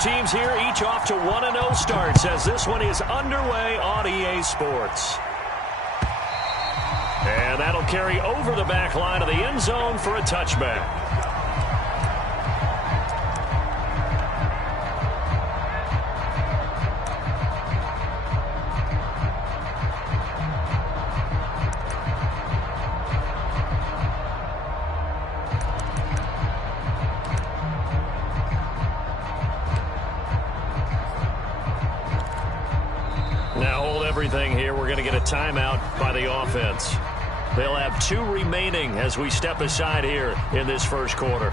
Teams here each off to 1-0 starts as this one is underway on EA Sports. And that'll carry over the back line of the end zone for a touchback. Now hold everything here. We're going to get a timeout by the offense. They'll have 2 remaining as we step aside here in this first quarter.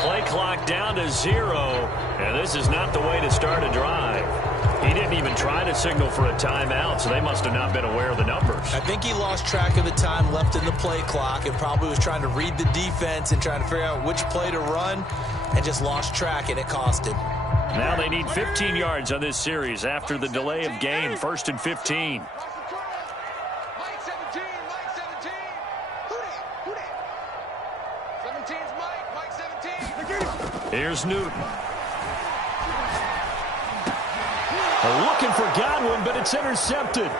Play clock down to 0, and this is not the way to start a drive. He didn't even try to signal for a timeout, so they must have not been aware of the numbers. I think he lost track of the time left in the play clock and probably was trying to read the defense and trying to figure out which play to run and just lost track, and it cost him. Now they need 15 yards on this series after the delay of game. 1st and 15. Here's Newton. They're looking for Godwin, but it's intercepted.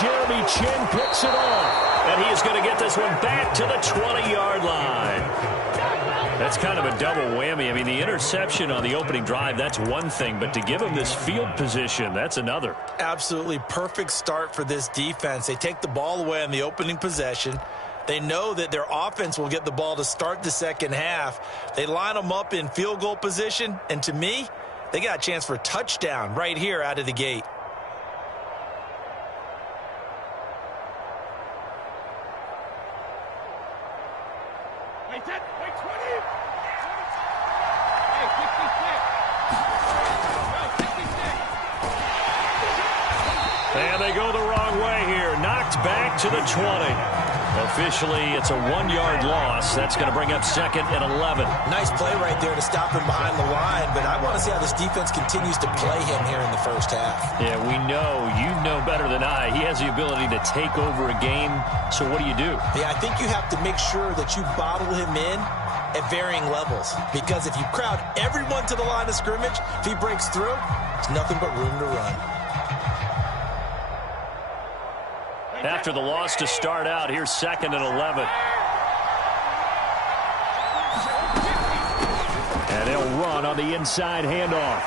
Jeremy Chin picks it off, and he is going to get this one back to the 20-yard line. That's kind of a double whammy. I mean, the interception on the opening drive, that's one thing, but to give him this field position, that's another. Absolutely perfect start for this defense. They take the ball away on the opening possession. They know that their offense will get the ball to start the second half. They line them up in field goal position, and to me, they got a chance for a touchdown right here out of the gate. And they go the wrong way here. Knocked back to the 20. Officially, it's a 1-yard loss. That's going to bring up 2nd and 11. Nice play right there to stop him behind the line, but I want to see how this defense continues to play him here in the first half. Yeah, we know. You know better than I. He has the ability to take over a game, so what do you do? Yeah, I think you have to make sure that you bottle him in at varying levels, because if you crowd everyone to the line of scrimmage, if he breaks through, it's nothing but room to run. After the loss to start out, here's 2nd and 11. And he'll run on the inside handoff.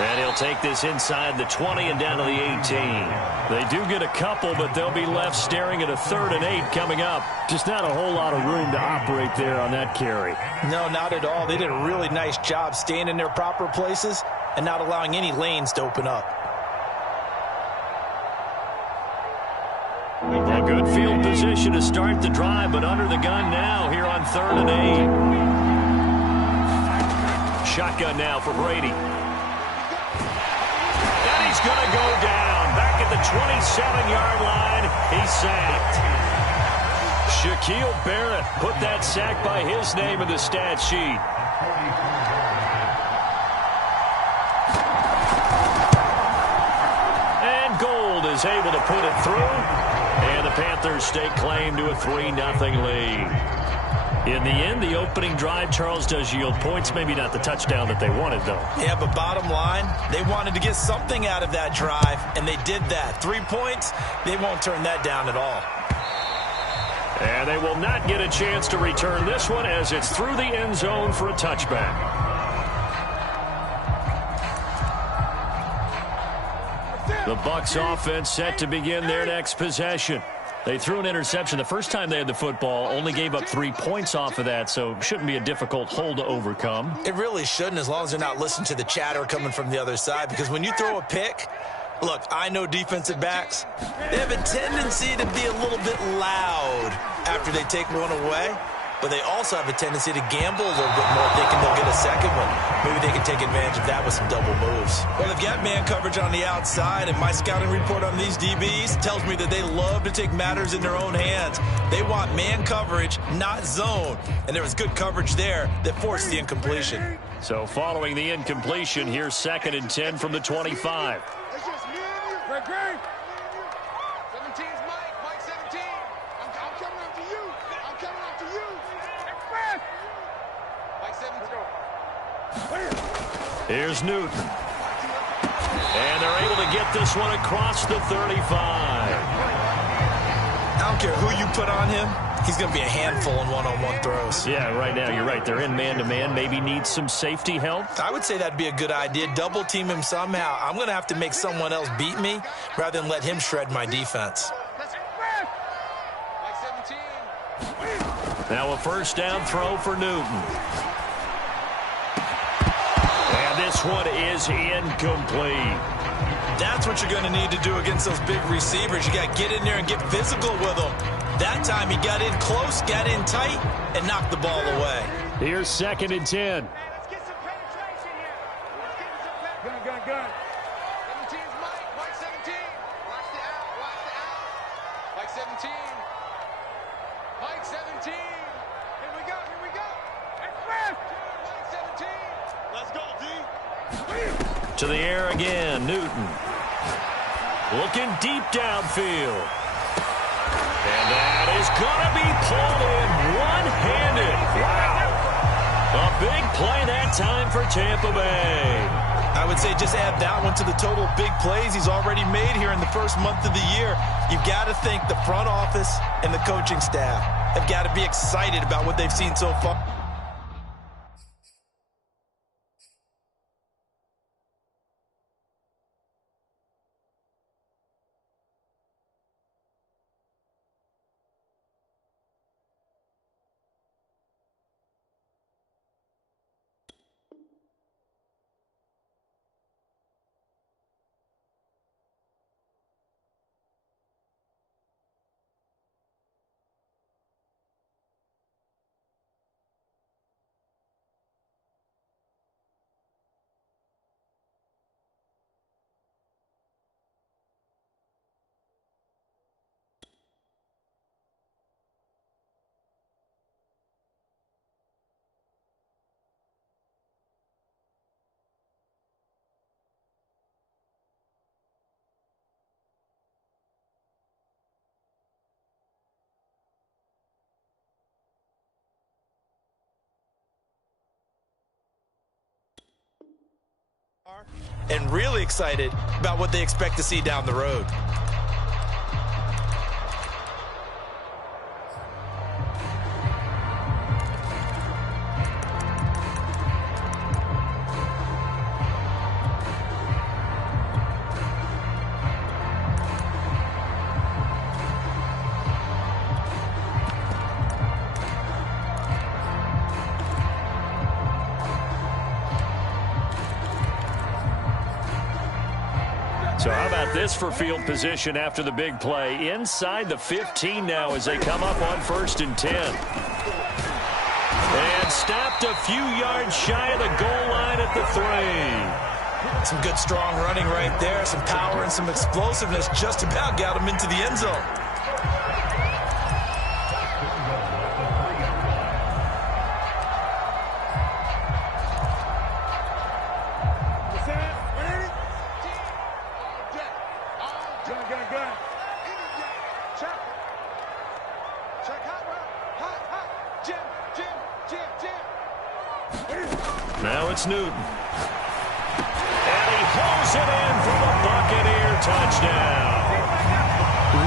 And he'll take this inside the 20 and down to the 18. They do get a couple, but they'll be left staring at a 3rd and 8 coming up. Just not a whole lot of room to operate there on that carry. No, not at all. They did a really nice job staying in their proper places and not allowing any lanes to open up. A good field position to start the drive, but under the gun now here on 3rd and 8. Shotgun now for Brady. And he's going to go down. Back at the 27-yard line, he's sacked. Shaquille Barrett put that sack by his name in the stat sheet. And Gold is able to put it through. And the Panthers stake claim to a 3-0 lead. In the end, the opening drive, Charles, does yield points. Maybe not the touchdown that they wanted, though. Yeah, but bottom line, they wanted to get something out of that drive, and they did that. 3 points, they won't turn that down at all. And they will not get a chance to return this one as it's through the end zone for a touchback. The Bucs offense set to begin their next possession. They threw an interception the first time they had the football, only gave up 3 points off of that, so shouldn't be a difficult hole to overcome. It really shouldn't, as long as they're not listening to the chatter coming from the other side, because when you throw a pick, Look, I know defensive backs. They have a tendency to be a little bit loud after they take one away, but they also have a tendency to gamble a little bit more thinking they'll get a second one. Maybe they can take advantage of that with some double moves. Well, they've got man coverage on the outside, and my scouting report on these DBs tells me that they love to take matters in their own hands. They want man coverage, not zone, and there was good coverage there that forced the incompletion. So following the incompletion, here's 2nd and 10 from the 25. Great. 17's Mike. Mike 17. I'm coming after you. I'm coming after you. Mike 17. Here's Newton. And they're able to get this one across the 35. I don't care who you put on him. He's going to be a handful in one-on-one throws. Yeah, right now, you're right. They're in man-to-man. Maybe needs some safety help. I would say that'd be a good idea. Double team him somehow. I'm going to have to make someone else beat me rather than let him shred my defense. Now a first down throw for Newton. And this one is incomplete. That's what you're going to need to do against those big receivers. You got to get in there and get physical with them. That time he got in close, got in tight, and knocked the ball away. Here's 2nd and 10. Let's get some penetration here. Let's get some penetration. Gun. 17's Mike. Mike 17. Watch the out. Mike 17. Mike 17. Here we go. Mike 17. Let's go, D. To the air again, Newton. Looking deep downfield. And that is going to be pulled in one-handed. Wow. A big play that time for Tampa Bay. I would say just add that one to the total big plays he's already made here in the first month of the year. You've got to think the front office and the coaching staff have got to be excited about what they've seen so far. And really excited about what they expect to see down the road. So how about this for field position after the big play? Inside the 15 now as they come up on 1st and 10. And stopped a few yards shy of the goal line at the 3. Some good strong running right there. Some power and some explosiveness just about got him into the end zone. Now it's Newton. And he pulls it in for the Buccaneer touchdown.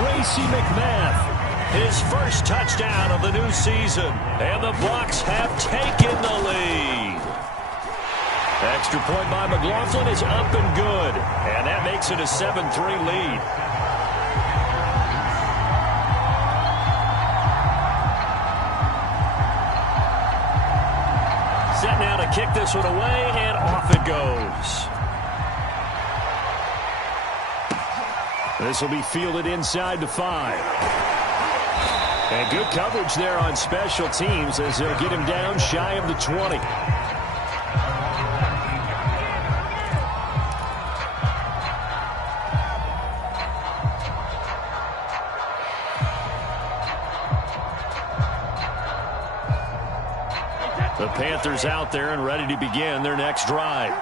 Racey McMath, his first touchdown of the new season. And the Bucs have taken the lead. Extra point by McLaughlin is up and good. And that makes it a 7-3 lead. Set now to kick this one away, and off it goes. This will be fielded inside the 5. And good coverage there on special teams as they'll get him down shy of the 20. The Panthers out there and ready to begin their next drive.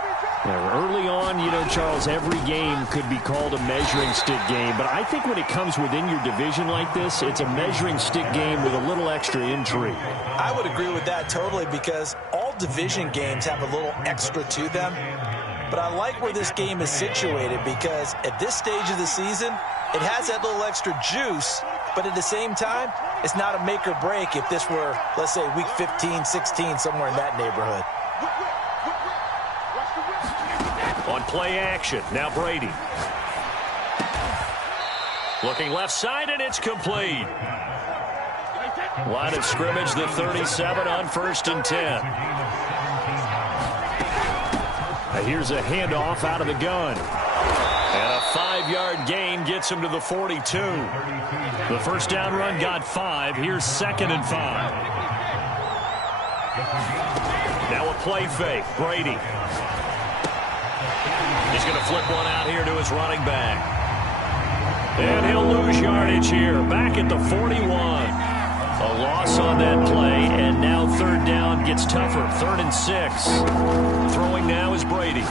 Now, early on, you know, Charles, every game could be called a measuring stick game. But I think when it comes within your division like this, it's a measuring stick game with a little extra intrigue. I would agree with that totally because all division games have a little extra to them. But I like where this game is situated because at this stage of the season, it has that little extra juice. But at the same time, it's not a make or break if this were, let's say, week 15, 16, somewhere in that neighborhood. On play action, now Brady. Looking left side, and it's complete. Line of scrimmage, the 37 on 1st and 10. Here's a handoff out of the gun. And a 5-yard gain gets him to the 42. The first down run got 5. Here's 2nd and 5. Now a play fake. Brady. He's going to flip one out here to his running back. And he'll lose yardage here. Back at the 41. A loss on that play, and now 3rd down gets tougher. 3rd and 6. Throwing now is Brady.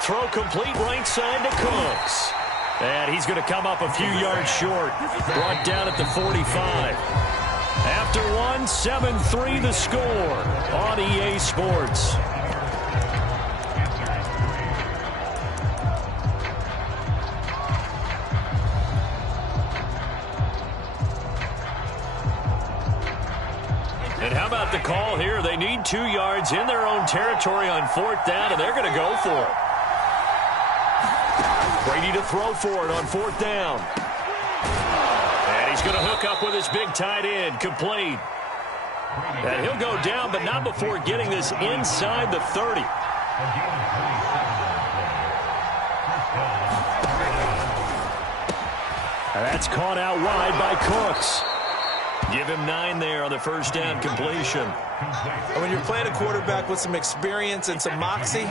Throw complete right side to Cooks. And he's going to come up a few yards short. Brought down at the 45. After one, 7-3 the score on EA Sports. And how about the call here? They need 2 yards in their own territory on 4th down, and they're going to go for it. Brady to throw for it on 4th down. And he's going to hook up with his big tight end. Complete. And he'll go down, but not before getting this inside the 30. And that's caught out wide by Cooks. Give him 9 there on the first down completion. And when you're playing a quarterback with some experience and some moxie,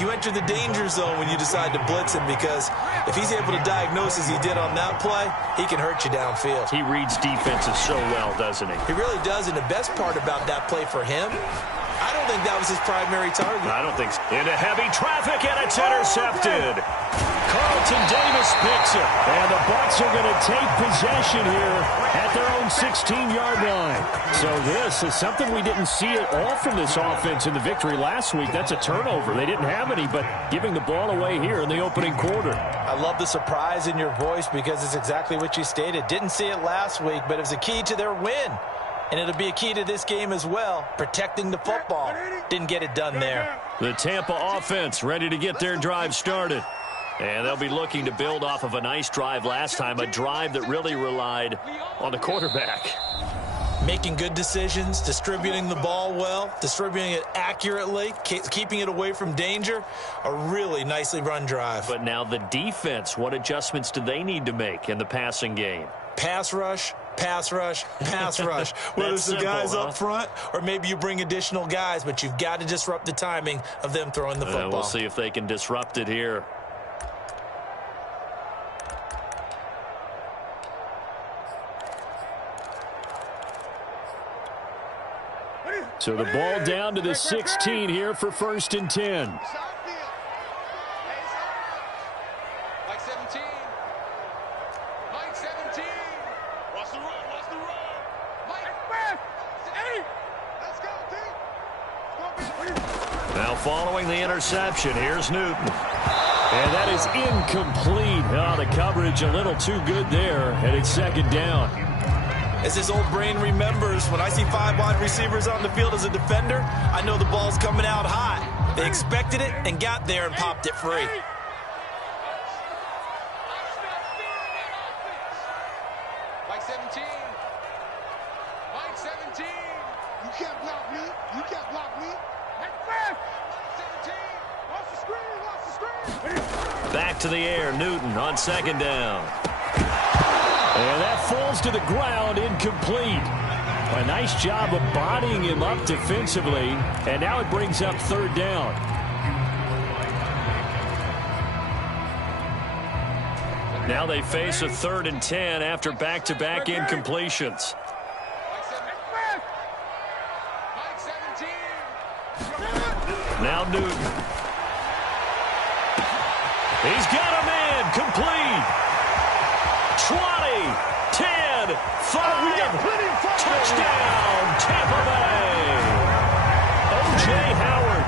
you enter the danger zone when you decide to blitz him because if he's able to diagnose as he did on that play, he can hurt you downfield. He reads defenses so well, doesn't he? He really does, and the best part about that play for him, I don't think that was his primary target. I don't think so. Into heavy traffic, and it's intercepted. Carlton Davis picks it. And the Bucs are going to take possession here at their own 16-yard line. So this is something we didn't see at all from this offense in the victory last week. That's a turnover. They didn't have any, but giving the ball away here in the opening quarter. I love the surprise in your voice because it's exactly what you stated. Didn't see it last week, but it was a key to their win. And it'll be a key to this game as well, protecting the football. Didn't get it done there. The Tampa offense ready to get their drive started. And they'll be looking to build off of a nice drive last time, a drive that really relied on the quarterback. Making good decisions, distributing the ball well, distributing it accurately, keeping it away from danger. A really nicely run drive. But now the defense, what adjustments do they need to make in the passing game? Pass rush, pass rush, pass rush. Whether it's the guys up front or maybe you bring additional guys, but you've got to disrupt the timing of them throwing the football. We'll see if they can disrupt it here. So the ball down to the 16 here for 1st and 10. Like 17. Mike 17. Watch the run. Watch the run. Mike. 8. Let's go, team. Now following the interception, here's Newton. And that is incomplete. Oh, the coverage a little too good there, and it's 2nd down. As his old brain remembers, when I see 5 wide receivers on the field as a defender, I know the ball's coming out hot. They expected it and got there and popped it free. Mike 17. Mike 17. You can't block me. You can't block me. Mike 17. Back to the air, Newton on second down. And that falls to the ground, incomplete. A nice job of bodying him up defensively, and now it brings up third down. Now they face a 3rd and 10 after back-to-back incompletions. Now Newton. He's got a man, complete. 20, 10, 5, touchdown, Tampa Bay. O.J. Howard,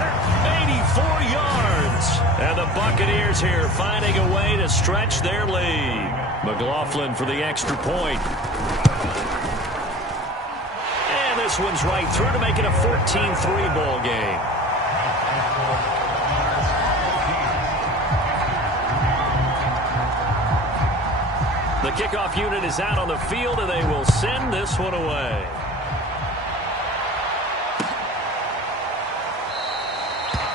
84 yards. And the Buccaneers here finding a way to stretch their lead. McLaughlin for the extra point. And this one's right through to make it a 14-3 ball game. The kickoff unit is out on the field, and they will send this one away.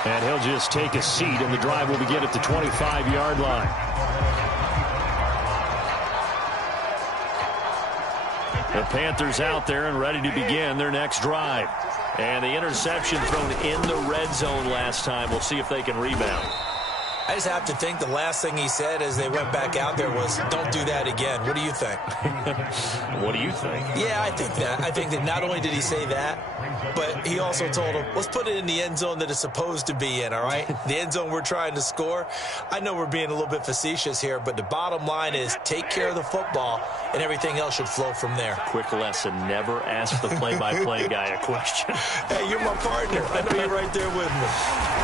And he'll just take a seat, and the drive will begin at the 25-yard line. The Panthers out there and ready to begin their next drive. And the interception thrown in the red zone last time. We'll see if they can rebound. I just have to think the last thing he said as they went back out there was, don't do that again. What do you think? What do you think? Yeah, I think that. I think that not only did he say that, but he also told him, let's put it in the end zone that it's supposed to be in, all right? The end zone we're trying to score. I know we're being a little bit facetious here, but the bottom line is take care of the football, and everything else should flow from there. Quick lesson, never ask the play-by-play guy a question. Hey, you're my partner. I know you're right there with me.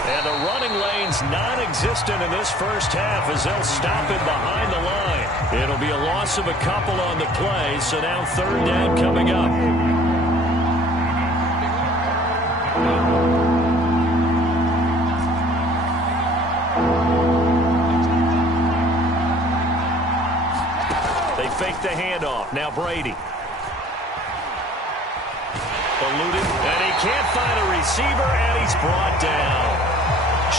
And the running lane's non-existent in this first half as they'll stop it behind the line. It'll be a loss of a couple on the play, so now third down coming up. They fake the handoff. Now Brady. Eluded, and he can't find a receiver, and he's brought down.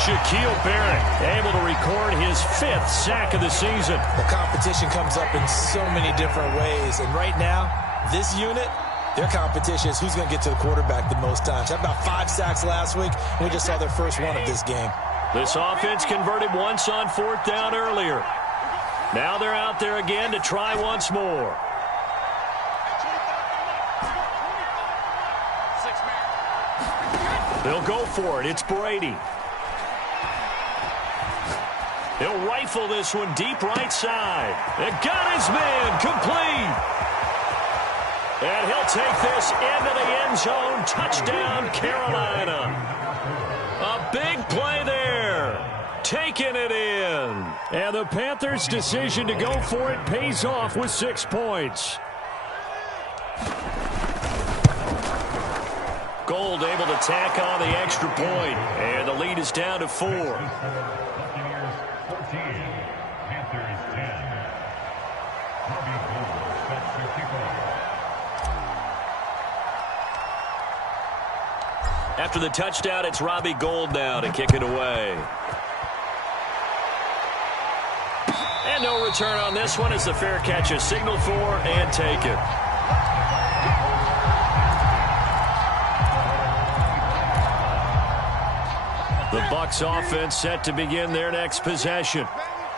Shaquille Barrett able to record his 5th sack of the season. The competition comes up in so many different ways, and right now, this unit, their competition is who's going to get to the quarterback the most times. Had about 5 sacks last week, and we just saw their first one of this game. This offense converted once on 4th down earlier. Now they're out there again to try once more. They'll go for it. It's Brady. He'll rifle this one deep right side. It got his man complete. And he'll take this into the end zone. Touchdown, Carolina. A big play there. Taking it in. And the Panthers' decision to go for it pays off with 6 points. Gold able to tack on the extra point. And the lead is down to 4. After the touchdown, it's Robbie Gould now to kick it away. And no return on this one as the fair catch is signaled for and taken. The Bucs offense set to begin their next possession.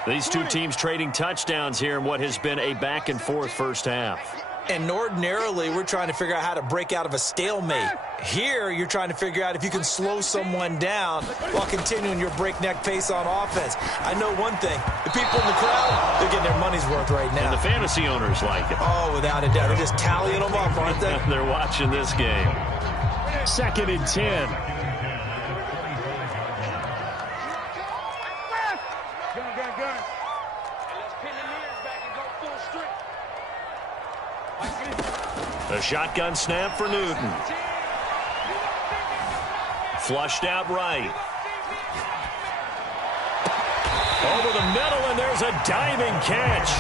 These two teams trading touchdowns here in what has been a back-and-forth first half. And ordinarily, we're trying to figure out how to break out of a stalemate. Here, you're trying to figure out if you can slow someone down while continuing your breakneck pace on offense. I know one thing. The people in the crowd, they're getting their money's worth right now. And the fantasy owners like it. Oh, without a doubt. They're just tallying them up, aren't they? They're watching this game. 2nd and 10. A shotgun snap for Newton. Flushed out right. Over the middle, and there's a diving catch.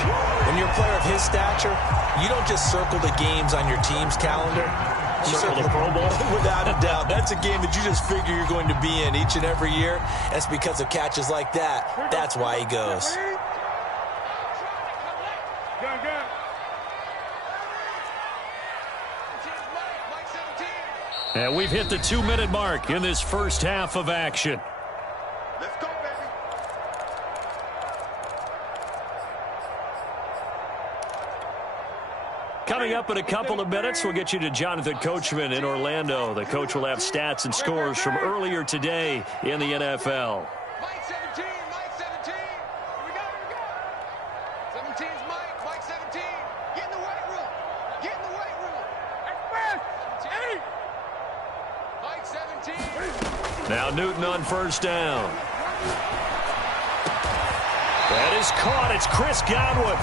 When you're a player of his stature, you don't just circle the games on your team's calendar. Circle the Pro Bowl? Without a doubt. That's a game that you just figure you're going to be in each and every year. That's because of catches like that. That's why he goes. And we've hit the 2-minute mark in this first half of action. Let's go, baby. Coming up in a couple of minutes, we'll get you to Jonathan Coachman in Orlando. The coach will have stats and scores from earlier today in the NFL. Mike 17, Mike 17. Here we go, here we go. 17's Mike, Mike 17. Get in the weight room. Get in the weight room. Express. 17. Mike 17. Now Newton on first down. That is caught. It's Chris Godwin.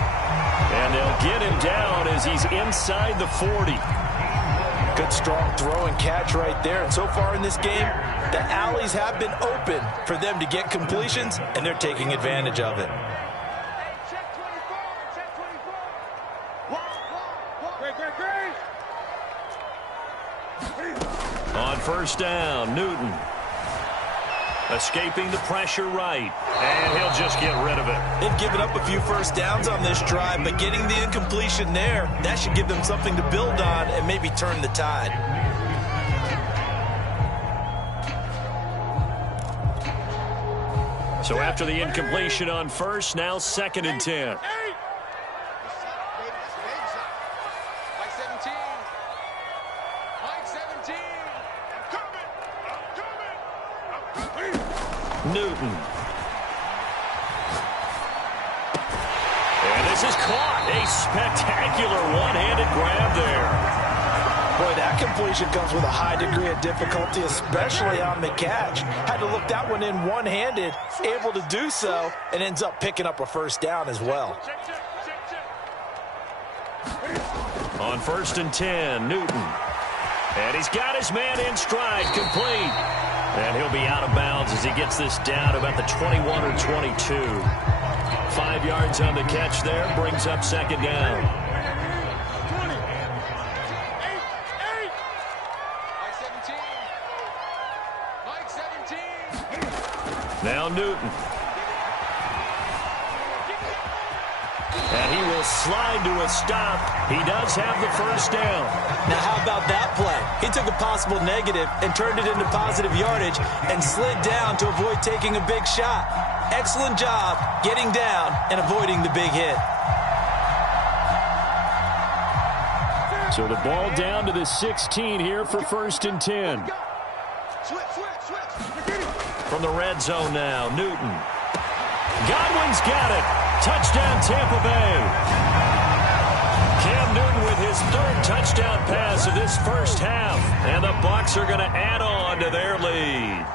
And they'll get him down as he's inside the 40. Good strong throw and catch right there. And so far in this game, the alleys have been open for them to get completions, and they're taking advantage of it. Check 24, check 24. Great. On first down, Newton. Escaping the pressure right. And he'll just get rid of it. They've given up a few first downs on this drive, but getting the incompletion there, that should give them something to build on and maybe turn the tide. So after the incompletion on first, now 2nd and 10. Mike 17. Mike 17. I'm coming. Newton. And this is caught. A spectacular one-handed grab there. Boy, that completion comes with a high degree of difficulty, especially on the catch. Had to look that one in one-handed, able to do so, and ends up picking up a first down as well. On 1st and 10, Newton. And he's got his man in stride, complete. And he'll be out of bounds as he gets this down about the 21 or 22. 5 yards on the catch there, brings up 2nd down. Mike 17. Now Newton. And he will slide to a stop. He does have the first down. Now, how about that play? He took a possible negative and turned it into positive yardage and slid down to avoid taking a big shot. Excellent job getting down and avoiding the big hit. So the ball down to the 16 here for 1st and 10. Switch. From the red zone now, Newton. Godwin's got it. Touchdown, Tampa Bay. Cam Newton with his 3rd touchdown pass of this first half. And the Bucs are going to add on to their lead.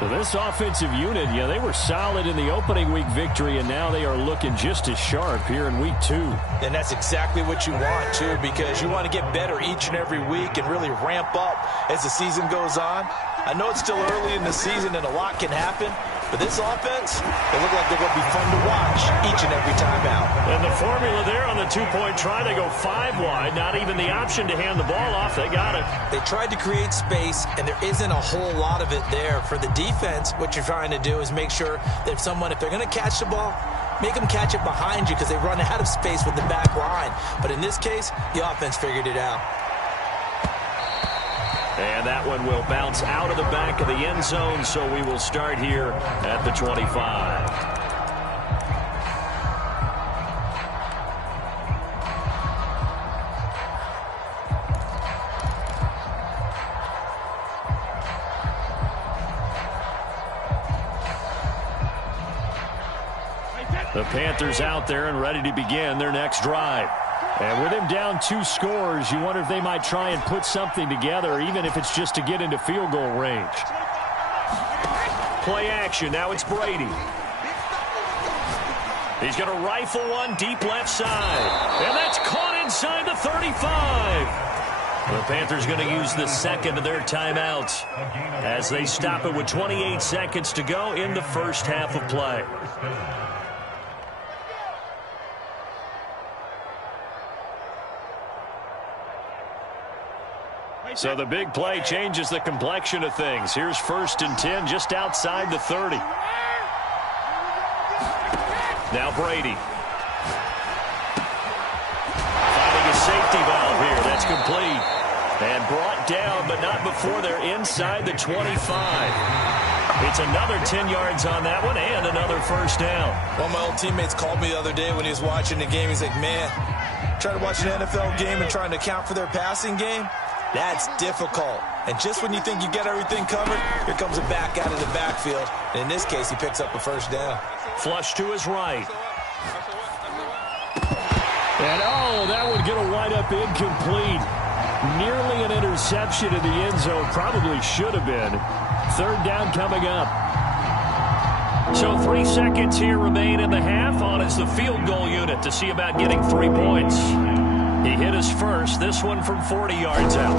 So this offensive unit, they were solid in the opening week victory, and now they are looking just as sharp here in week 2. And that's exactly what you want, too, because you want to get better each and every week and really ramp up as the season goes on. I know it's still early in the season and a lot can happen, but this offense, they look like they're going to be fun to watch each and every time out. And the formula there on the 2-point try, they go 5 wide, not even the option to hand the ball off. They got it. They tried to create space, and there isn't a whole lot of it there. For the defense, what you're trying to do is make sure that if they're going to catch the ball, make them catch it behind you because they run out of space with the back line. But in this case, the offense figured it out. And that one will bounce out of the back of the end zone, so we will start here at the 25. The Panthers out there and ready to begin their next drive. And with him down 2 scores, you wonder if they might try and put something together, even if it's just to get into field goal range. Play action. Now it's Brady. He's going to rifle one deep left side. And that's caught inside the 35. The Panthers going to use the 2nd of their timeouts as they stop it with 28 seconds to go in the first half of play. So the big play changes the complexion of things. Here's 1st and 10 just outside the 30. Now Brady. Finding a safety valve here. That's complete. And brought down, but not before they're inside the 25. It's another 10 yards on that one and another 1st down. One of my old teammates called me the other day when he was watching the game. He's like, man, trying to watch an NFL game and trying to account for their passing game, that's difficult. And just when you think you get everything covered, here comes a back out of the backfield. And in this case, he picks up a 1st down. Flush to his right. And, oh, that would get a wind up incomplete. Nearly an interception in the end zone. Probably should have been. 3rd down coming up. So 3 seconds here remain in the half. On is the field goal unit to see about getting 3 points. He hit his first. This one from 40 yards out.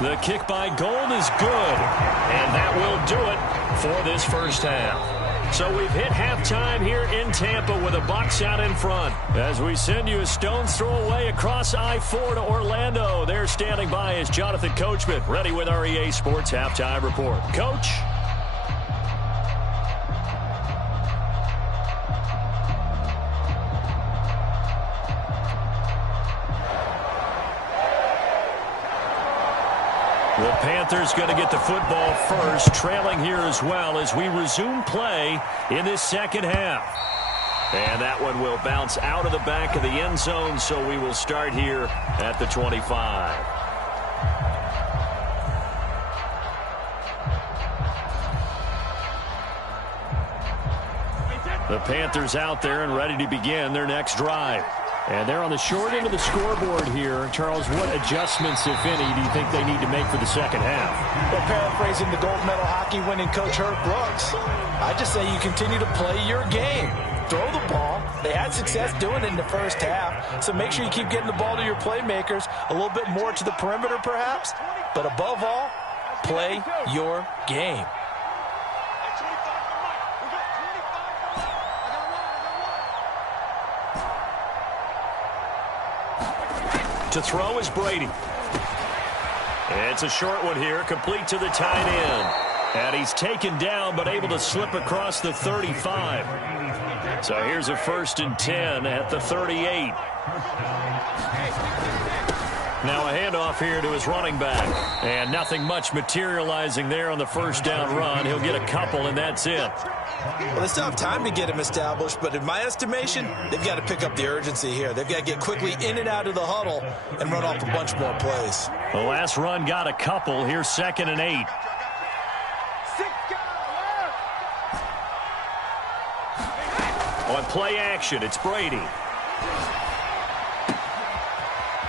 The kick by Gold is good. And that will do it for this 1st half. So we've hit halftime here in Tampa with the Bucs out in front. As we send you a stone's throw away across I-4 to Orlando. There standing by is Jonathan Coachman, ready with our EA Sports Halftime Report. Coach? The Panthers going to get the football first, trailing here as well as we resume play in this 2nd half. And that one will bounce out of the back of the end zone, so we will start here at the 25. The Panthers out there and ready to begin their next drive. And they're on the short end of the scoreboard here. Charles, what adjustments, if any, do you think they need to make for the 2nd half? Well, paraphrasing the gold medal hockey winning coach Herb Brooks, I just say you continue to play your game. Throw the ball. They had success doing it in the 1st half, so make sure you keep getting the ball to your playmakers, a little bit more to the perimeter perhaps, but above all, play your game. To throw is Brady. It's a short one here, complete to the tight end. And he's taken down, but able to slip across the 35. So here's a 1st and 10 at the 38. Now a handoff here to his running back. And nothing much materializing there on the 1st down run. He'll get a couple, and that's it. Well, they still have time to get him established, but in my estimation, they've got to pick up the urgency here. They've got to get quickly in and out of the huddle and run off a bunch more plays. The last run got a couple. Here's 2nd and 8. On play action, it's Brady.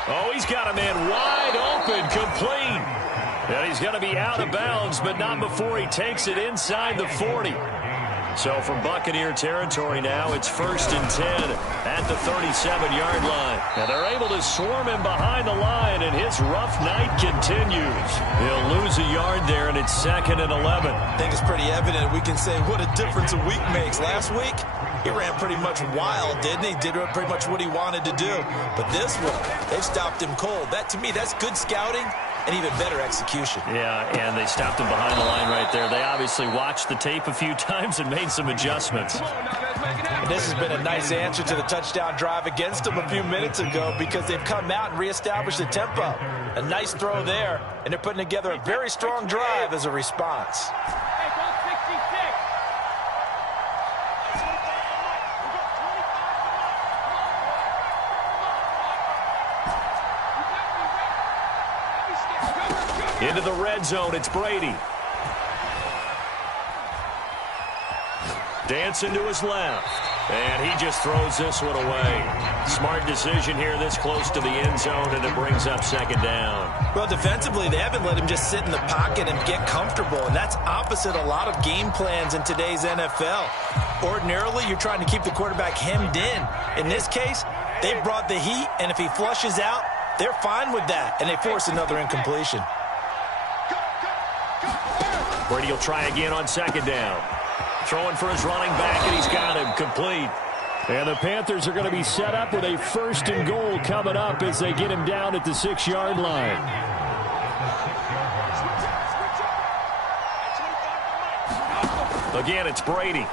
Oh, he's got a man wide open, complete. And he's going to be out of bounds, but not before he takes it inside the 40. So from Buccaneer territory now, it's 1st and 10 at the 37-yard line. Now they're able to swarm him behind the line, and his rough night continues. He'll lose a yard there, and it's 2nd and 11. I think it's pretty evident. We can say what a difference a week makes. Last week, he ran pretty much wild, didn't he? Did pretty much what he wanted to do. But this one, they've stopped him cold. That, to me, that's good scouting and even better execution. Yeah, and they stopped him behind the line right there. They obviously watched the tape a few times and made some adjustments. And this has been a nice answer to the touchdown drive against them a few minutes ago because they've come out and reestablished the tempo. A nice throw there, and they're putting together a very strong drive as a response. Into the red zone, it's Brady. Dancing to his left. And he just throws this one away. Smart decision here this close to the end zone, and it brings up 2nd down. Well, defensively, they haven't let him just sit in the pocket and get comfortable, and that's opposite a lot of game plans in today's NFL. Ordinarily, you're trying to keep the quarterback hemmed in. In this case, they brought the heat, and if he flushes out, they're fine with that, and they force another incompletion. Brady will try again on 2nd down. Throwing for his running back, and he's got him complete. And the Panthers are going to be set up with a 1st and goal coming up as they get him down at the 6-yard line. Again, it's Brady.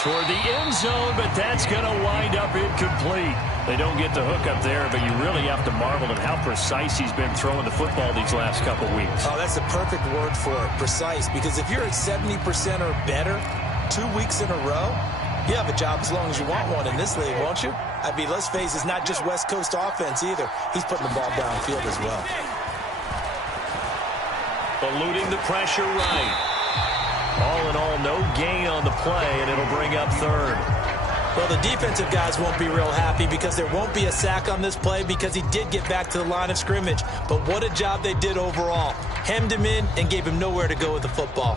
Toward the end zone, but that's going to wind up incomplete. They don't get the hook up there, but you really have to marvel at how precise he's been throwing the football these last couple weeks. Oh, that's the perfect word for it, precise, because if you're at 70% or better 2 weeks in a row, you have a job as long as you want one in this league, won't you? I mean, let's face it, it's not just West Coast offense either. He's putting the ball downfield as well. Eluding the pressure right. All in all, no gain on the play, and it'll bring up 3rd. Well, the defensive guys won't be real happy because there won't be a sack on this play because he did get back to the line of scrimmage. But what a job they did overall. Hemmed him in and gave him nowhere to go with the football.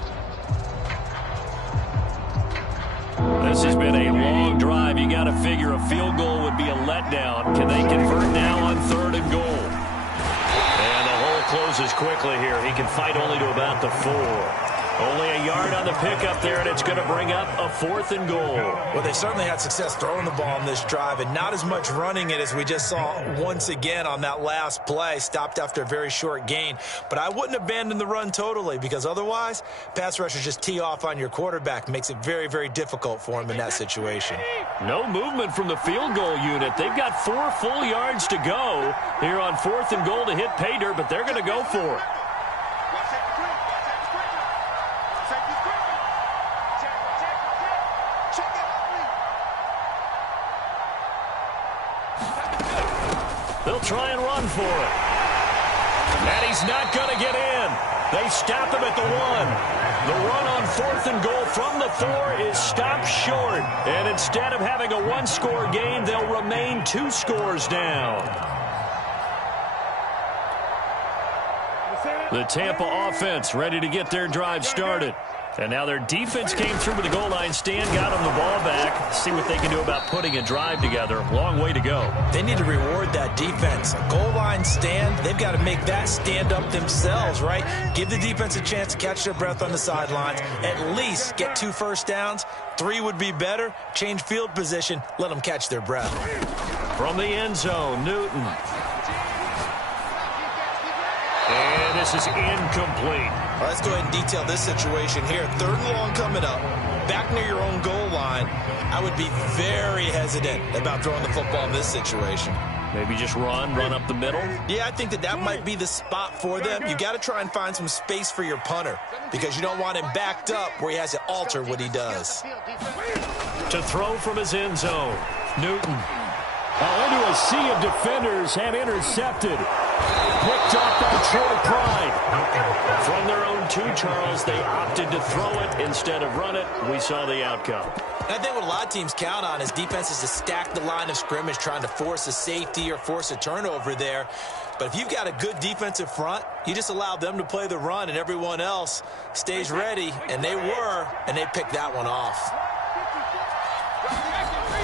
This has been a long drive. You got to figure a field goal would be a letdown. Can they convert now on 3rd and goal? And the hole closes quickly here. He can fight only to about the 4. Only a yard on the pickup there, and it's going to bring up a 4th and goal. Well, they certainly had success throwing the ball on this drive and not as much running it as we just saw once again on that last play. Stopped after a very short gain. But I wouldn't abandon the run totally because otherwise, pass rushers just tee off on your quarterback. Makes it very, very difficult for him in that situation. No movement from the field goal unit. They've got 4 full yards to go here on 4th and goal to hit pay dirt, but they're going to go for it. They'll try and run for it. And he's not going to get in. They stop him at the 1. The run on 4th and goal from the 4 is stopped short. And instead of having a 1-score game, they'll remain 2 scores down. The Tampa offense ready to get their drive started. And now their defense came through with the goal line stand, got them the ball back. See what they can do about putting a drive together. Long way to go. They need to reward that defense. A goal line stand, they've got to make that stand up themselves, right? Give the defense a chance to catch their breath on the sidelines. At least get 2 first downs. 3 would be better. Change field position. Let them catch their breath. From the end zone, Newton. And this is incomplete. All right, let's go ahead and detail this situation here. 3rd and long coming up. Back near your own goal line. I would be very hesitant about throwing the football in this situation. Maybe just run up the middle? Yeah, I think that might be the spot for them. You got to try and find some space for your punter because you don't want him backed up where he has to alter what he does. To throw from his end zone, Newton. Into a sea of defenders and intercepted. Picked up by Troy Pride. From their own 2, Charles, they opted to throw it instead of run it. We saw the outcome. And I think what a lot of teams count on is defenses to stack the line of scrimmage, trying to force a safety or force a turnover there. But if you've got a good defensive front, you just allow them to play the run and everyone else stays ready. And they were, and they picked that one off.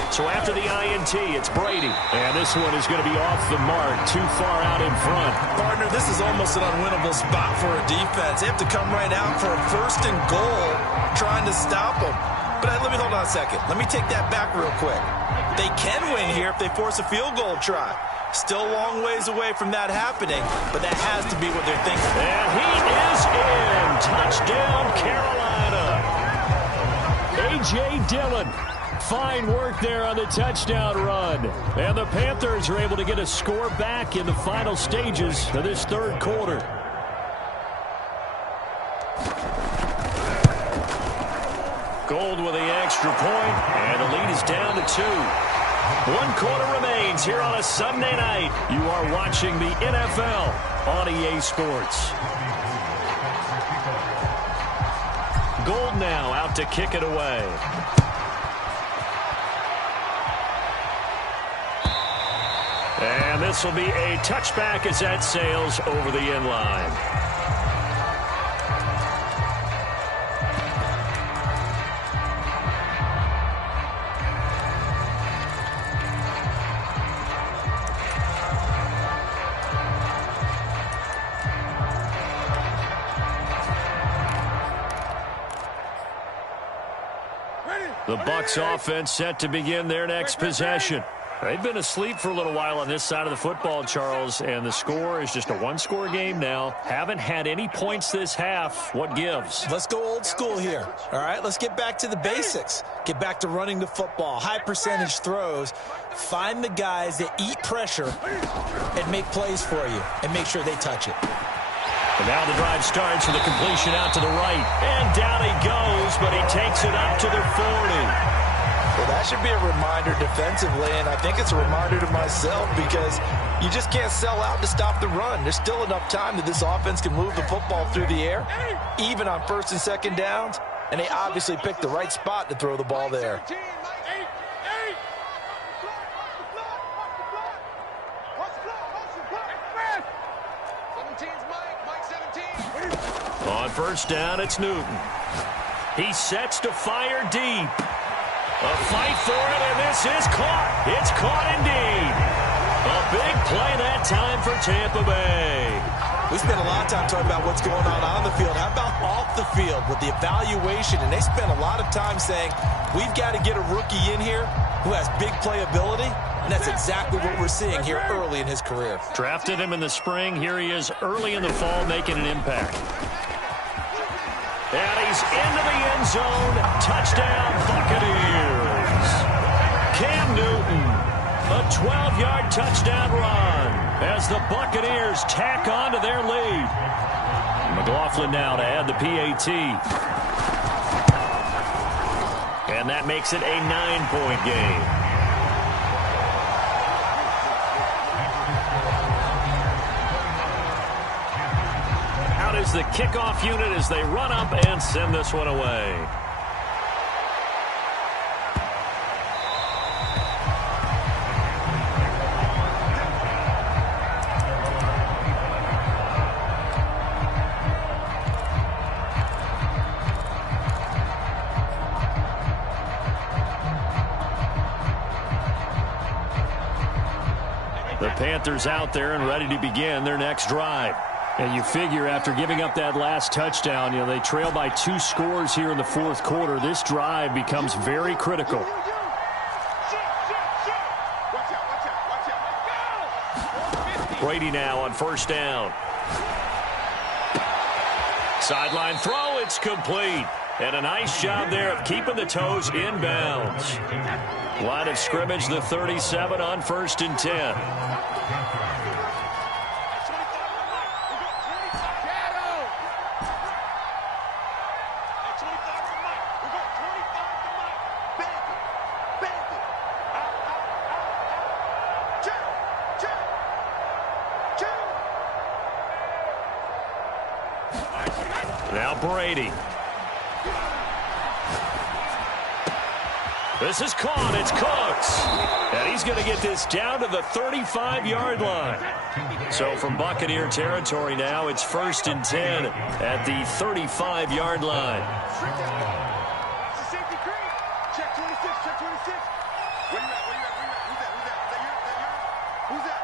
So after the INT, it's Brady. And this one is going to be off the mark, too far out in front. Partner, this is almost an unwinnable spot for a defense. They have to come right out for a 1st and goal, trying to stop them. But let me hold on a second. Let me take that back real quick. They can win here if they force a field goal try. Still a long ways away from that happening, but that has to be what they're thinking. And he is in. Touchdown, Carolina. A.J. Dillon. Fine work there on the touchdown run. And the Panthers are able to get a score back in the final stages of this 3rd quarter. Gold with the extra point, and the lead is down to 2. 1 quarter remains here on a Sunday night. You are watching the NFL on EA Sports. Gold now out to kick it away. And this will be a touchback as that sails over the end line. The Bucs offense set to begin their next possession. They've been asleep for a little while on this side of the football, Charles, and the score is just a one-score game now. Haven't had any points this half. What gives? Let's go old school here, all right? Let's get back to the basics. Get back to running the football, high percentage throws. Find the guys that eat pressure and make plays for you and make sure they touch it. And now the drive starts with a completion out to the right. And down he goes, but he takes it up to the 40. Well, that should be a reminder defensively, and I think it's a reminder to myself because you just can't sell out to stop the run. There's still enough time that this offense can move the football through the air, even on first and second downs, and they obviously picked the right spot to throw the ball there. On first down, it's Newton. He sets to fire deep. A fight for it, and this is caught. It's caught indeed. A big play that time for Tampa Bay. We spent a lot of time talking about what's going on the field. How about off the field with the evaluation? And they spent a lot of time saying, we've got to get a rookie in here who has big playability. And that's exactly what we're seeing here early in his career. Drafted him in the spring. Here he is early in the fall making an impact. And he's into the end zone. Touchdown, Buccaneers. Cam Newton, a 12-yard touchdown run as the Buccaneers tack on to their lead. McLaughlin now to add the PAT. And that makes it a 9-point game. Is the kickoff unit as they run up and send this one away. The Panthers out there and ready to begin their next drive. And you figure after giving up that last touchdown, they trail by 2 scores here in the fourth quarter. This drive becomes very critical. Brady now on first down. Sideline throw, it's complete. And a nice job there of keeping the toes inbounds. Line of scrimmage, the 37 on first and 10. Now Brady. This is caught. It's Cooks. And he's going to get this down to the 35-yard line. So from Buccaneer territory now, it's first and 10 at the 35-yard line. Check 26, check 26. Where you at? Who's that?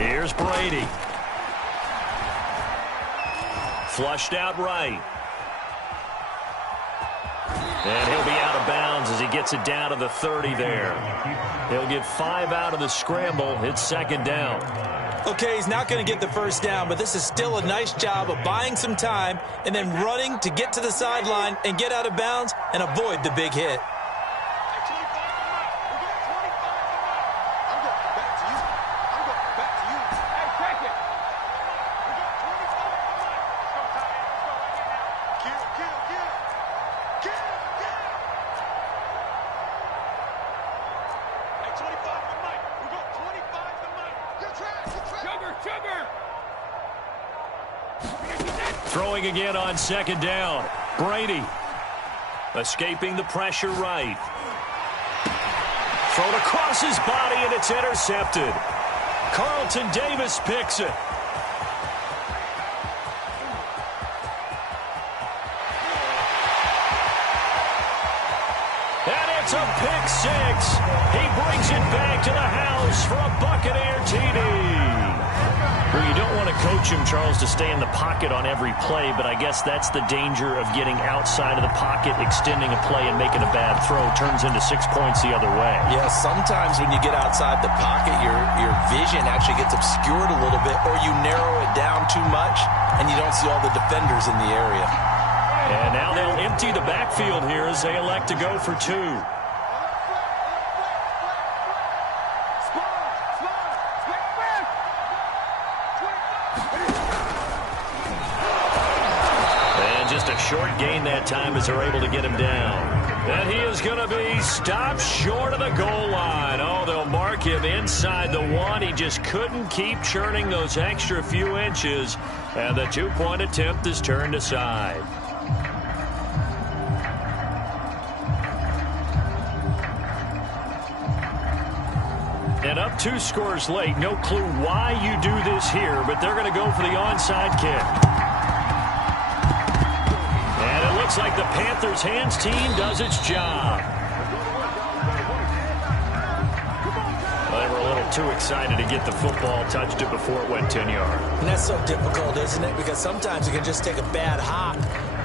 Here's Brady. Flushed out right. And he'll be out of bounds as he gets it down to the 30 there. He'll get 5 out of the scramble. It's second down. Okay, he's not going to get the first down, but this is still a nice job of buying some time and then running to get to the sideline and get out of bounds and avoid the big hit. Throwing again on second down. Brady escaping the pressure right. Thrown across his body and it's intercepted. Carlton Davis picks it. And it's a pick six. He brings it back to the house for a Buccaneer TD. Well, you don't want to coach him, Charles, to stay in the pocket on every play, but I guess that's the danger of getting outside of the pocket, extending a play, and making a bad throw. Turns into 6 points the other way. Yeah, sometimes when you get outside the pocket, your vision actually gets obscured a little bit, or you narrow it down too much, and you don't see all the defenders in the area. And now they'll empty the backfield here as they elect to go for 2. Short gain that time as they're able to get him down. And he is going to be stopped short of the goal line. Oh, they'll mark him inside the 1. He just couldn't keep churning those extra few inches. And the 2-point attempt is turned aside. And up 2 scores late. No clue why you do this here, but they're going to go for the onside kick. Looks like the Panthers' hands team does its job. Well, they were a little too excited to get the football, touched it before it went 10 yards. And that's so difficult, isn't it? Because sometimes you can just take a bad hop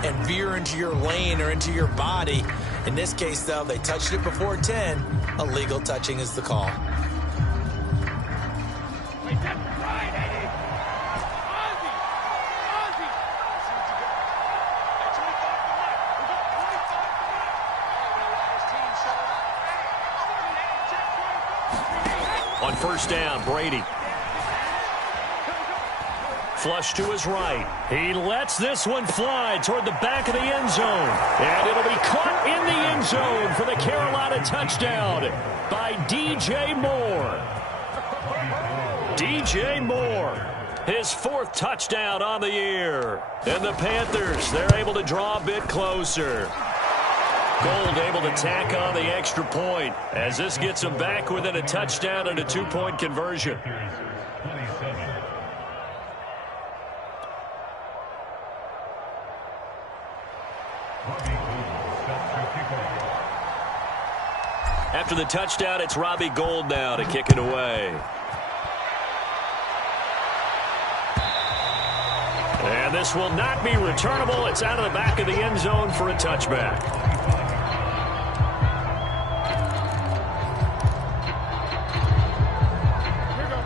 and veer into your lane or into your body. In this case, though, they touched it before 10. Illegal touching is the call. On first down, Brady. Flush to his right. He lets this one fly toward the back of the end zone. And it'll be caught in the end zone for the Carolina touchdown by DJ Moore. DJ Moore, his 4th touchdown on the year. And the Panthers, they're able to draw a bit closer. Gold able to tack on the extra point as this gets them back within a touchdown and a 2-point conversion. After the touchdown, it's Robbie Gould now to kick it away. And this will not be returnable. It's out of the back of the end zone for a touchback.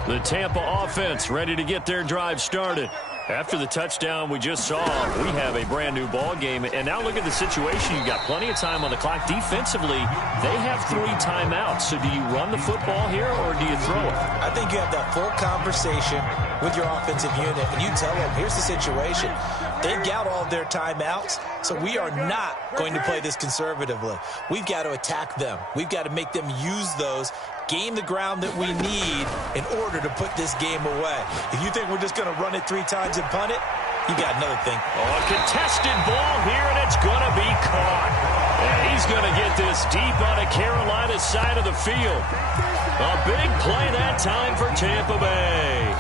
The Tampa offense ready to get their drive started. After the touchdown we just saw, we have a brand new ball game. And now look at the situation. You've got plenty of time on the clock. Defensively, they have 3 timeouts. So do you run the football here or do you throw it? I think you have that full conversation with your offensive unit, and you tell them, here's the situation. They've got all of their timeouts, so we are not going to play this conservatively. We've got to attack them. We've got to make them use those, gain the ground that we need in order to put this game away. If you think we're just going to run it 3 times and punt it, you got another thing. Oh, a contested ball here, and it's going to be caught. And he's going to get this deep on the Carolina side of the field. A big play that time for Tampa Bay.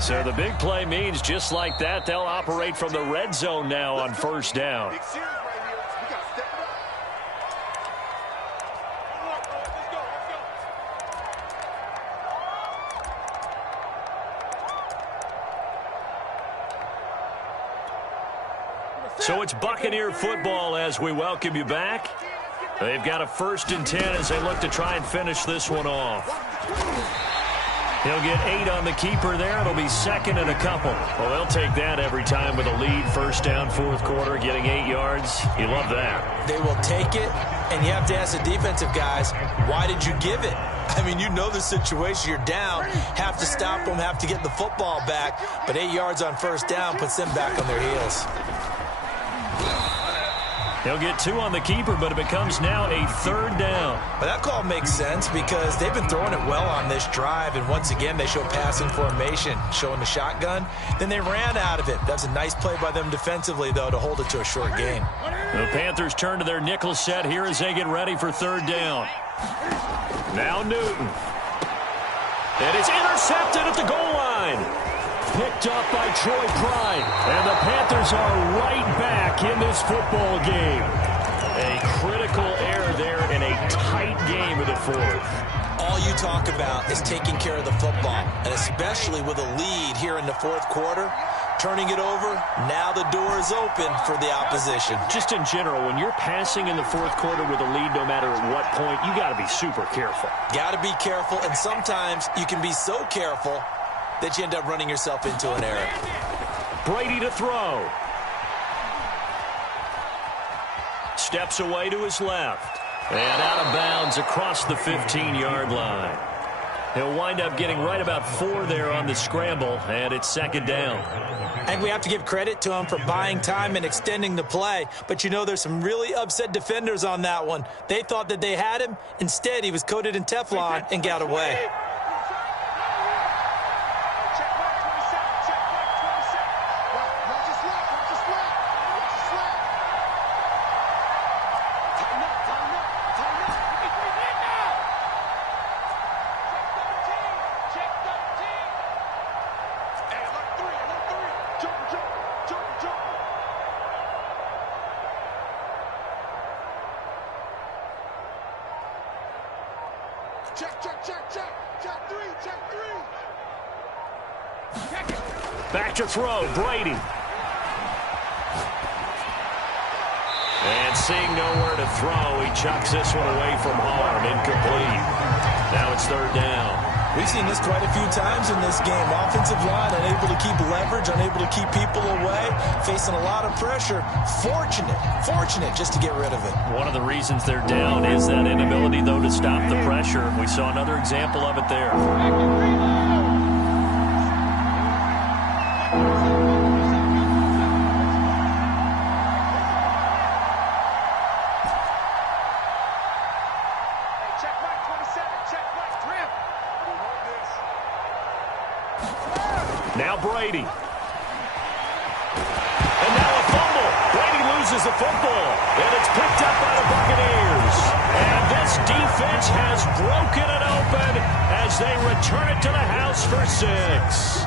So the big play means just like that, they'll operate from the red zone now on first down. So it's Buccaneer football as we welcome you back. They've got a 1st and 10 as they look to try and finish this one off. He'll get 8 on the keeper there. It'll be 2nd and a couple. Well, they'll take that every time with a lead. First down, 4th quarter, getting 8 yards. You love that. They will take it, and you have to ask the defensive guys, why did you give it? I mean, you know the situation. You're down, have to stop them, have to get the football back. But 8 yards on first down puts them back on their heels. He'll get 2 on the keeper, but it becomes now a 3rd down. But that call makes sense because they've been throwing it well on this drive, and once again they show passing formation, showing the shotgun. Then they ran out of it. That's a nice play by them defensively, though, to hold it to a short gain. The Panthers turn to their nickel set here as they get ready for 3rd down. Now Newton. And it's intercepted at the goal line. picked up by Troy Pride. And the Panthers are right back in this football game. A critical error there in a tight game of the fourth. All you talk about is taking care of the football, and especially with a lead here in the fourth quarter, turning it over, now the door is open for the opposition. Just in general, when you're passing in the fourth quarter with a lead, no matter at what point, you got to be super careful. Got to be careful, and sometimes you can be so careful that you end up running yourself into an error. Brady to throw. Steps away to his left. And out of bounds across the 15-yard line. He'll wind up getting right about 4 there on the scramble, and it's second down. And we have to give credit to him for buying time and extending the play. But you know, there's some really upset defenders on that one. They thought that they had him. Instead, he was coated in Teflon and got away. Back to throw, Brady. And seeing nowhere to throw, he chucks this one away from harm. Incomplete. Now it's third down. We've seen this quite a few times in this game. Offensive line unable to keep leverage, unable to keep people away, facing a lot of pressure. Fortunate just to get rid of it. One of the reasons they're down is that inability, though, to stop the pressure. We saw another example of it there. Now Brady. And now a fumble. Brady loses the football. And it's picked up by the Buccaneers. And this defense has broken it open as they return it to the house for 6.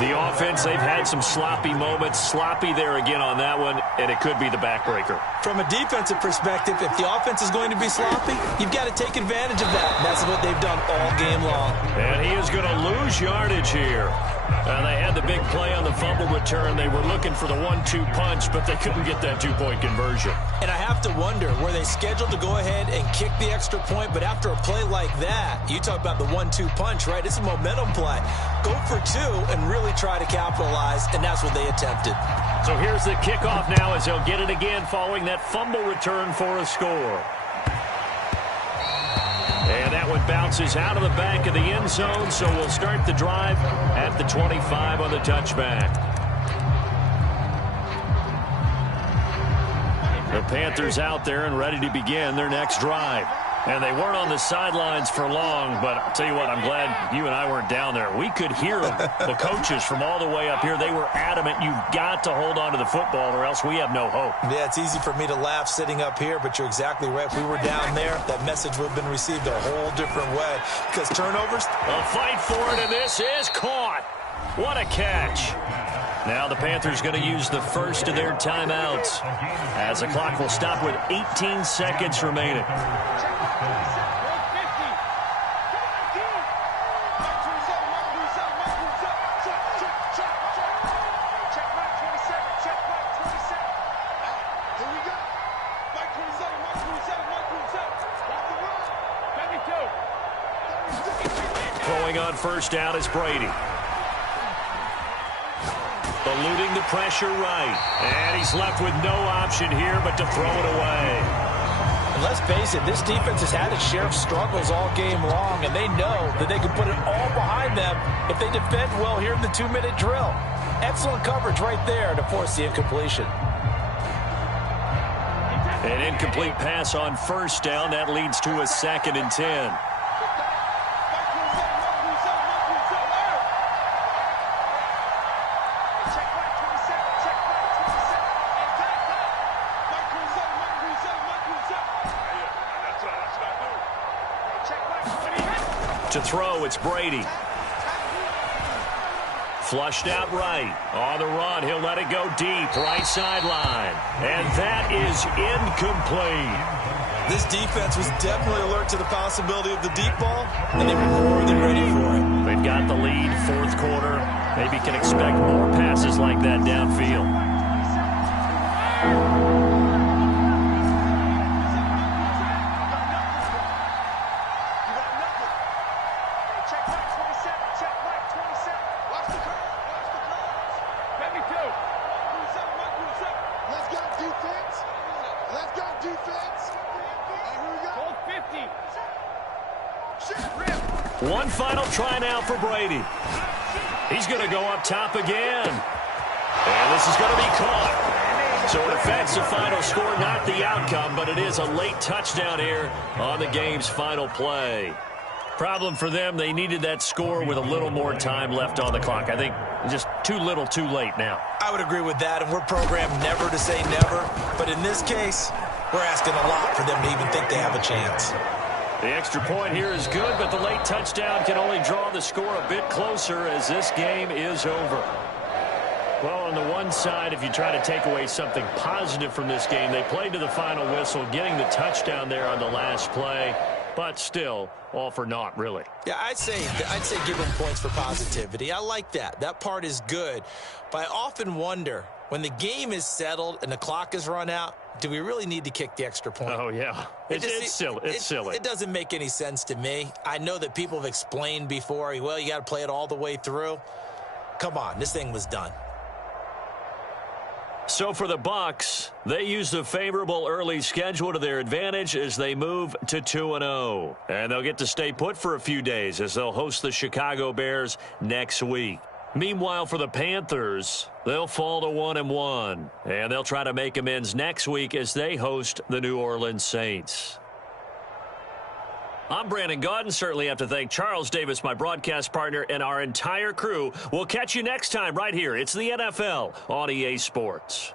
The offense, they've had some sloppy moments. Sloppy there again on that one, and it could be the backbreaker. From a defensive perspective, if the offense is going to be sloppy, you've got to take advantage of that. That's what they've done all game long. And he is going to lose yardage here. And they had the big play on the fumble return. They were looking for the 1-2 punch, but they couldn't get that 2-point conversion. And I have to wonder, were they scheduled to go ahead and kick the extra point? But after a play like that, you talk about the 1-2 punch, right? It's a momentum play. Go for 2 and really try to capitalize, and that's what they attempted. So here's the kickoff now as they'll get it again following that fumble return for a score. And that one bounces out of the back of the end zone, so we'll start the drive at the 25 on the touchback. The Panthers out there and ready to begin their next drive. And they weren't on the sidelines for long, but I'll tell you what, I'm glad you and I weren't down there. We could hear the coaches from all the way up here. They were adamant, you've got to hold on to the football or else we have no hope. Yeah, it's easy for me to laugh sitting up here, but you're exactly right. If we were down there, that message would have been received a whole different way. Because turnovers... A fight for it, and this is caught. What a catch. Now the Panthers going to use the first of their timeouts as the clock will stop with 18 seconds remaining. Throwing on first down is Brady. Eluding the pressure right. And he's left with no option here but to throw it away. And let's face it, this defense has had its share of struggles all game long, and they know that they can put it all behind them if they defend well here in the 2-minute drill. Excellent coverage right there to force the incompletion. An incomplete pass on first down. That leads to a 2nd and 10. To throw, it's Brady. Flushed out right. On the run, he'll let it go deep. Right sideline. And that is incomplete. This defense was definitely alert to the possibility of the deep ball, and they were more than ready for it. They've got the lead, fourth quarter. Maybe can expect more passes like that downfield. One final try now for Brady. He's going to go up top again. And this is going to be caught. So it affects the final score, not the outcome, but it is a late touchdown here on the game's final play. Problem for them, they needed that score with a little more time left on the clock. I think just too little too late now. I would agree with that, and we're programmed never to say never. But in this case, we're asking a lot for them to even think they have a chance. The extra point here is good, but the late touchdown can only draw the score a bit closer as this game is over. Well, on the one side, if you try to take away something positive from this game, they played to the final whistle, getting the touchdown there on the last play, but still, all for naught, really. Yeah, I'd say give them points for positivity. I like that. That part is good. But I often wonder, when the game is settled and the clock is run out, do we really need to kick the extra point? Oh, yeah. It's silly. It's silly. It doesn't make any sense to me. I know that people have explained before, well, you got to play it all the way through. Come on, this thing was done. So for the Bucs, they use the favorable early schedule to their advantage as they move to 2-0. And they'll get to stay put for a few days as they'll host the Chicago Bears next week. Meanwhile, for the Panthers, they'll fall to 1-1, and they'll try to make amends next week as they host the New Orleans Saints. I'm Brandon Gaudin. Certainly have to thank Charles Davis, my broadcast partner, and our entire crew. We'll catch you next time right here. It's the NFL on EA Sports.